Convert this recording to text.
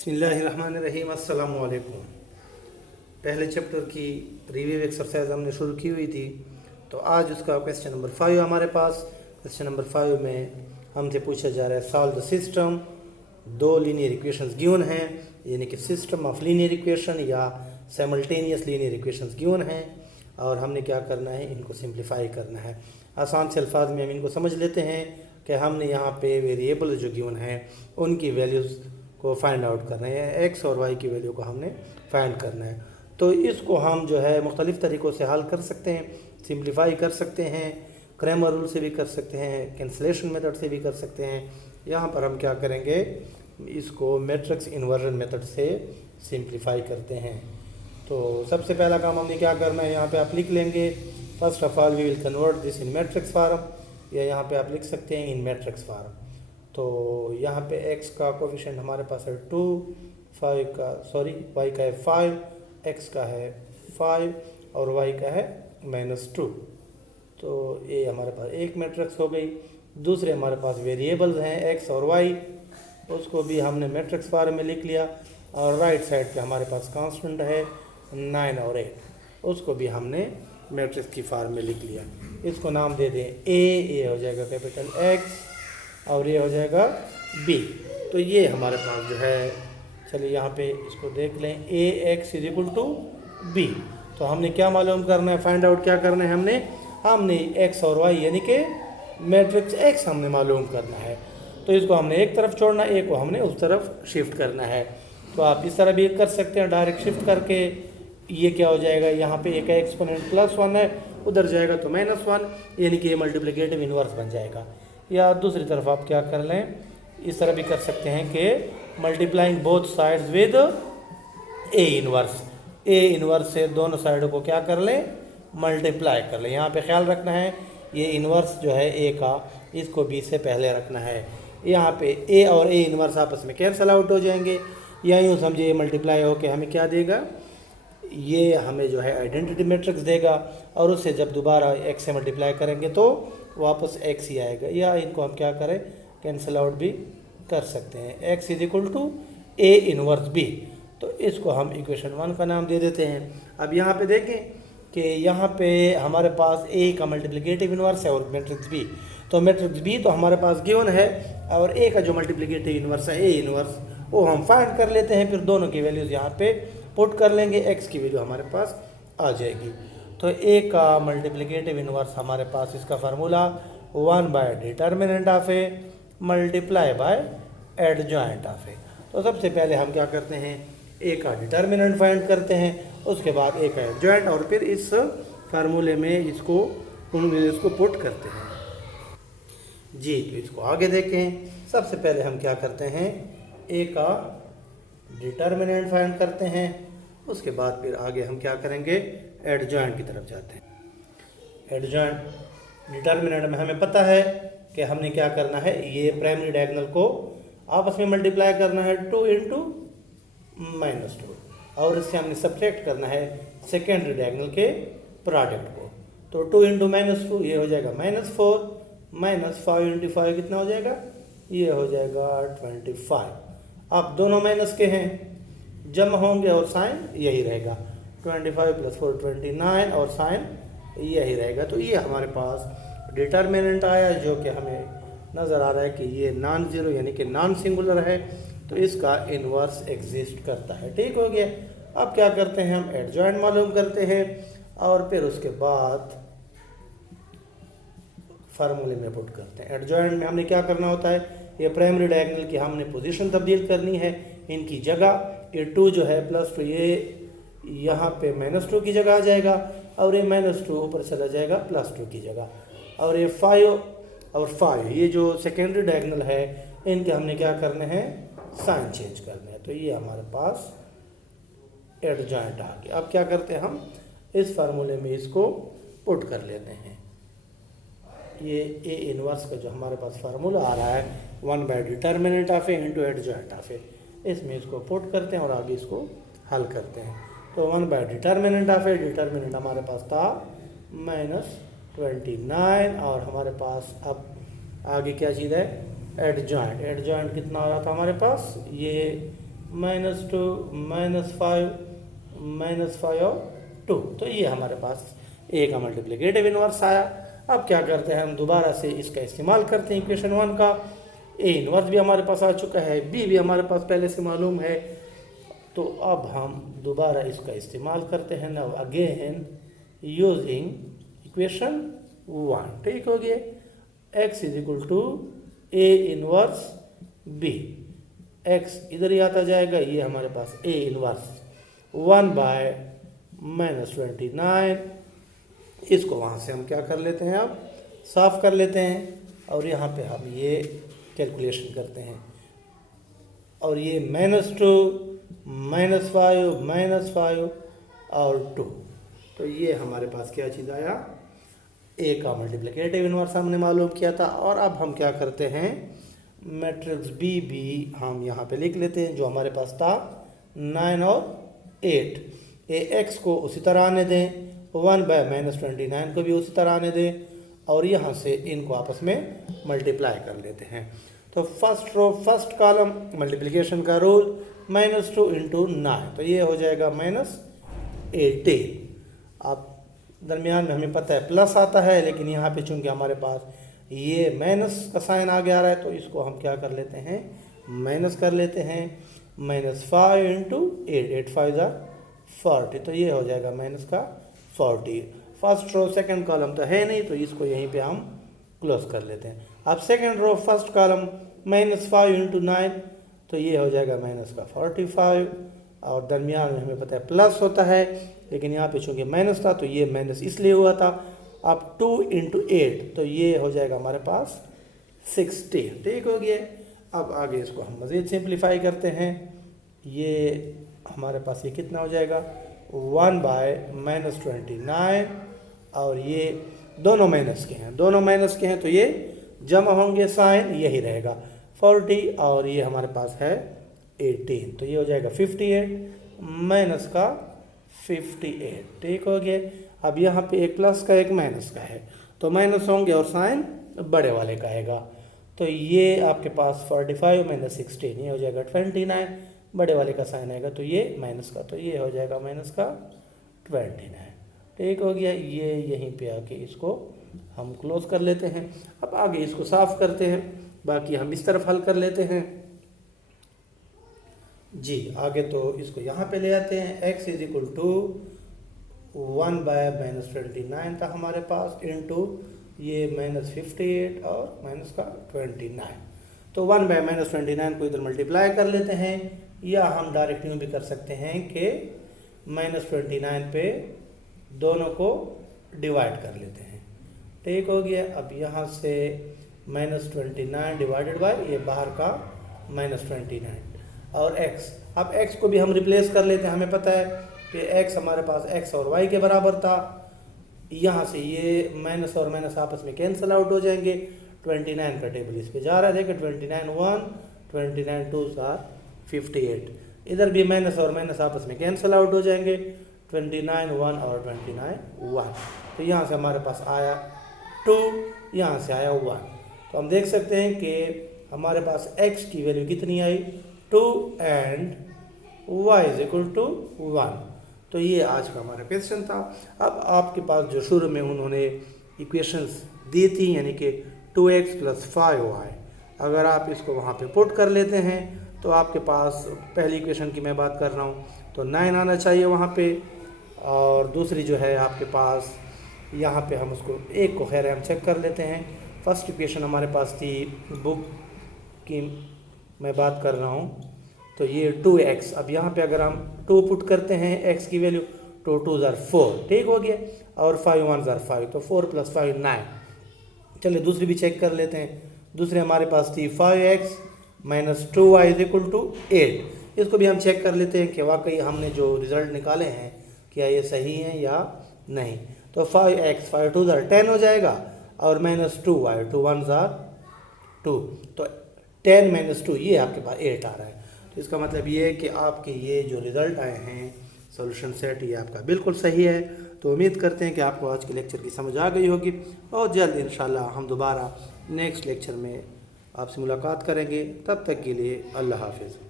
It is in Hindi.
बिस्मिल्लाहिर्रहमानिर्रहीम। अस्सलाम वालेकुम। पहले चैप्टर की रिव्यू एक्सरसाइज हमने शुरू की हुई थी, तो आज उसका क्वेश्चन नंबर 5 हमारे पास। क्वेश्चन नंबर 5 में हमसे पूछा जा रहा है सॉल्व द सिस्टम। दो लीनियर इक्वेशंस गिवन हैं, यानी कि सिस्टम ऑफ लीनियर इक्वेशन या साइमल्टेनियस लीनियर इक्वेशंस गिवन हैं, और हमने क्या करना है, इनको सिंप्लीफाई करना है। आसान से अल्फाज में हम इनको समझ लेते हैं कि हमने यहाँ पे वेरिएबल जो गिवन हैं उनकी वैल्यूज़ को फाइंड आउट करना है, एक्स और वाई की वैल्यू को हमने फाइंड करना है। तो इसको हम जो है मुख्तलिफ़ तरीक़ों से हल कर सकते हैं, सिंप्लीफाई कर सकते हैं, क्रैमर रूल से भी कर सकते हैं, कैंसलेशन मेथड से भी कर सकते हैं। यहाँ पर हम क्या करेंगे, इसको मैट्रिक्स इन्वर्जन मेथड से सिंप्लीफाई करते हैं। तो सबसे पहला काम हमने क्या करना है, यहाँ पे आप लिख लेंगे first of all we will convert this in matrix form, या यहाँ पे आप लिख सकते हैं इन मैट्रिक्स फार्म। तो यहाँ पे x का कोफिशिएंट हमारे पास है 2, y का है 5, x का है 5 और y का है -2। तो ये हमारे पास एक मैट्रिक्स हो गई। दूसरे हमारे पास वेरिएबल्स हैं x और y, उसको भी हमने मैट्रिक्स फॉर्म में लिख लिया। और राइट साइड पे हमारे पास कांस्टेंट है 9 और 8, उसको भी हमने मैट्रिक्स की फॉर्म में लिख लिया। इसको नाम दे दें ये हो जाएगा कैपिटल X और ये हो जाएगा B। तो ये हमारे पास जो है, चलिए यहाँ पे इसको देख लें, AX = B। तो हमने क्या मालूम करना है, फाइंड आउट क्या करना है, हमने x और y यानी कि मैट्रिक्स x हमने मालूम करना है। तो इसको हमने एक तरफ छोड़ना, a को हमने उस तरफ शिफ्ट करना है। तो आप इस तरह भी कर सकते हैं, डायरेक्ट शिफ्ट करके। ये क्या हो जाएगा, यहाँ पे एक एक्सपोनेंट +1 है, उधर जाएगा तो -1, यानी कि ये मल्टीप्लिकेटिव इन्वर्स बन जाएगा। या दूसरी तरफ आप क्या कर लें, इस तरह भी कर सकते हैं कि multiplying both sides with A inverse से दोनों साइडों को क्या कर लें, मल्टीप्लाई कर लें। यहाँ पे ख्याल रखना है, ये इन्वर्स जो है ए का, इसको बी से पहले रखना है। यहाँ पे ए और ए इन्वर्स आपस में कैंसल आउट हो जाएंगे, या यूँ समझिए मल्टीप्लाई होके हमें क्या देगा, ये हमें जो है आइडेंटिटी मैट्रिक्स देगा, और उससे जब दोबारा एक्स से मल्टीप्लाई करेंगे तो वापस एक्स ही आएगा। या इनको हम क्या करें, कैंसिल आउट भी कर सकते हैं। x = A inverse B। तो इसको हम इक्वेशन 1 का नाम दे देते हैं। अब यहाँ पे देखें कि यहाँ पे हमारे पास A का मल्टीप्लिकेटिव इन्वर्स है और मैट्रिक्स B। तो मैट्रिक्स B तो हमारे पास गिवन है, और A का जो मल्टीप्लिकेटिव इन्वर्स है A इन्वर्स, वो हम फाइंड कर लेते हैं। फिर दोनों की वैल्यूज़ यहाँ पे पुट कर लेंगे, x की वैल्यू हमारे पास आ जाएगी। तो A का मल्टीप्लिकेटिव इन्वर्स हमारे पास, इसका formula determinant of A multiply by adjoint of A। तो सबसे पहले हम क्या करते हैं, A का डिटर्मिनेंट फाइंड करते हैं, उसके बाद A का एडजॉइंट, और फिर इस फार्मूले में इसको पुट करते हैं जी। तो इसको आगे देखें। सबसे पहले हम क्या करते हैं, A का डिटर्मिनेंट फाइंड करते हैं, उसके बाद फिर आगे हम क्या करेंगे, एडजॉइंट की तरफ जाते हैं। एडजॉइंट डिटर्मिनेंट में हमें पता है कि हमने क्या करना है, ये प्राइमरी डायगोनल को आपस में मल्टीप्लाई करना है 2 × -2, और इससे हमने सब्ट्रैक्ट करना है सेकेंडरी डायगोनल के प्रोडक्ट को। तो 2 × -2 ये हो जाएगा -4, -5 × 5 कितना हो जाएगा, ये हो जाएगा 25। अब दोनों माइनस के हैं, जम होंगे और साइन यही रहेगा, 25 + 4 29, और साइन यही रहेगा। तो ये हमारे पास डिटर्मिनेंट आया, जो कि हमें नज़र आ रहा है कि ये नॉन ज़ीरो यानी कि नॉन सिंगुलर है, तो इसका इन्वर्स एग्जिस्ट करता है। ठीक हो गया। अब क्या करते हैं, हम एडजॉइंट मालूम करते हैं, और फिर उसके बाद फार्मूले में पुट करते हैं। एडजॉइंट में हमने क्या करना होता है, ये प्राइमरी डायगोनल की हमने पोजीशन तब्दील करनी है, इनकी जगह। ये 2 जो है +2, ये यहाँ पे -2 की जगह आ जाएगा, और ये -2 ऊपर चला जाएगा +2 की जगह, और ये 5 और 5 ये जो सेकेंडरी डायगोनल है, इनके हमने क्या करने हैं, साइन चेंज करने हैं। तो ये हमारे पास एडजॉइंट आ गया। अब क्या करते हैं, हम इस फार्मूले में इसको पुट कर लेते हैं। ये A इन्वर्स का जो हमारे पास फार्मूला आ रहा है determinant of A × adjoint of A, इसमें इसको पुट करते हैं और आगे इसको हल करते हैं। तो 1/डिटर्मिनेंट ऑफ A, डिटर्मिनेंट हमारे पास था -29, और हमारे पास अब आगे क्या चीज़ है, एडजॉइंट। एडजॉइंट कितना आ रहा था हमारे पास, ये -2 -5 और 2। तो ये हमारे पास ए का मल्टीप्लिकेटिव इनवर्स आया। अब क्या करते हैं, हम दोबारा से इसका इस्तेमाल करते हैं इक्वेशन 1 का। ए इनवर्स भी हमारे पास आ चुका है, बी भी हमारे पास पहले से मालूम है, तो अब हम दोबारा इसका इस्तेमाल करते हैं ना, अगेन यूजिंग इक्वेशन 1। ठीक हो गया, x is equal to A inverse B, x इधर ही आता जाएगा, ये हमारे पास ए इनवर्स 1/-29। इसको वहाँ से हम क्या कर लेते हैं, अब साफ कर लेते हैं, और यहाँ पे हम ये कैलकुलेशन करते हैं, और ये -2 -5 और 2। तो ये हमारे पास क्या चीज़ आया, ए का मल्टीप्लिकेटिव इनवर्स हमने मालूम किया था। और अब हम क्या करते हैं, मैट्रिक्स बी भी हम यहाँ पे लिख लेते हैं, जो हमारे पास था 9 और 8। ए एक्स को उसी तरह आने दें, 1/-29 को भी उसी तरह आने दें, और यहाँ से इनको आपस में मल्टीप्लाई कर लेते हैं। तो first row first column multiplication का रूल -2 × 9, तो ये हो जाएगा -18। अब दरमियान में हमें पता है प्लस आता है, लेकिन यहाँ पे चूंकि हमारे पास ये माइनस का साइन आगे आ रहा है, तो इसको हम क्या कर लेते हैं, माइनस कर लेते हैं। -5 × 8, 8 5 40, तो ये हो जाएगा माइनस का 40। फर्स्ट रो सेकंड कॉलम तो है नहीं, तो इसको यहीं पे हम क्लोज कर लेते हैं। अब सेकंड रो फर्स्ट कॉलम -5 × 9, तो ये हो जाएगा माइनस का 45, और दरमियान में हमें पता है प्लस होता है, लेकिन यहाँ पे चूंकि माइनस था तो ये माइनस इसलिए हुआ था। अब 2 × 8, तो ये हो जाएगा हमारे पास 16। ठीक हो गया। अब आगे इसको हम मज़ीद सिंप्लीफाई करते हैं, ये हमारे पास ये कितना हो जाएगा, 1/-29, और ये दोनों माइनस के हैं, तो ये जमा होंगे, साइन यही रहेगा 40, और ये हमारे पास है 18, तो ये हो जाएगा 58 माइनस का 58। ठीक हो गया। अब यहाँ पे एक प्लस का एक माइनस का है, तो माइनस होंगे और साइन बड़े वाले का आएगा, तो ये आपके पास 45 - 16, ये हो जाएगा 29, बड़े वाले का साइन आएगा, तो ये माइनस का, तो ये हो जाएगा माइनस का 29। ठीक हो गया। ये यहीं पे आके इसको हम क्लोज कर लेते हैं। अब आगे इसको साफ करते हैं, बाकी हम इस तरफ हल कर लेते हैं जी। आगे तो इसको यहाँ पे ले आते हैं, x इज इक्वल टू 1/-29 था हमारे पास, इंटू ये -58 और माइनस का 29। तो 1/-29 को इधर मल्टीप्लाई कर लेते हैं, या हम डायरेक्ट यूँ भी कर सकते हैं कि -29 पे दोनों को डिवाइड कर लेते हैं। ठीक हो गया। अब यहाँ से -29 डिवाइडेड बाय ये बाहर का -29 और x। अब x को भी हम रिप्लेस कर लेते हैं, हमें पता है कि x हमारे पास x और y के बराबर था। यहाँ से ये माइनस और माइनस आपस में कैंसिल आउट हो जाएंगे, 29 का टेबल इस पे जा रहा है, देखिए 29 1, 29 2 58। इधर भी माइनस और माइनस आपस में कैंसिल आउट हो जाएंगे, 29 1 और 29 1। तो यहाँ से हमारे पास आया 2, यहाँ से आया 1। तो हम देख सकते हैं कि हमारे पास x की वैल्यू कितनी आई, 2 and y is equal to 1। तो ये आज का हमारा क्वेश्चन था। अब आपके पास जो शुरू में उन्होंने इक्वेशंस दी थी, यानी कि 2x + 5y, अगर आप इसको वहाँ पे पुट कर लेते हैं तो आपके पास पहली इक्वेशन की मैं बात कर रहा हूँ तो 9 आना चाहिए वहाँ पे, और दूसरी जो है आपके पास यहाँ पे हम उसको एक को खैर हम चेक कर लेते हैं। फर्स्ट इक्वेशन हमारे पास थी, बुक की मैं बात कर रहा हूँ, तो ये 2x। अब यहाँ पे अगर हम 2 पुट करते हैं x की वैल्यू, तो 2 * 4, ठीक हो गया, और 5 1 * 5, तो 4 + 5 9। चलिए दूसरी भी चेक कर लेते हैं। दूसरी हमारे पास थी 5x - 2y = 8। इसको भी हम चेक कर लेते हैं कि वाकई हमने जो रिज़ल्ट निकाले हैं क्या ये सही हैं या नहीं। तो 5x 5 2 10 हो जाएगा, और -2y 2 1 2, तो 10 - 2 ये आपके पास 8 आ रहा है। तो इसका मतलब ये है कि आपके ये जो रिज़ल्ट आए हैं सॉल्यूशन सेट, ये आपका बिल्कुल सही है। तो उम्मीद करते हैं कि आपको आज के लेक्चर की समझ आ गई होगी। बहुत जल्द इंशाल्लाह हम दोबारा नेक्स्ट लेक्चर में आपसे मुलाकात करेंगे। तब तक के लिए अल्लाह हाफिज़।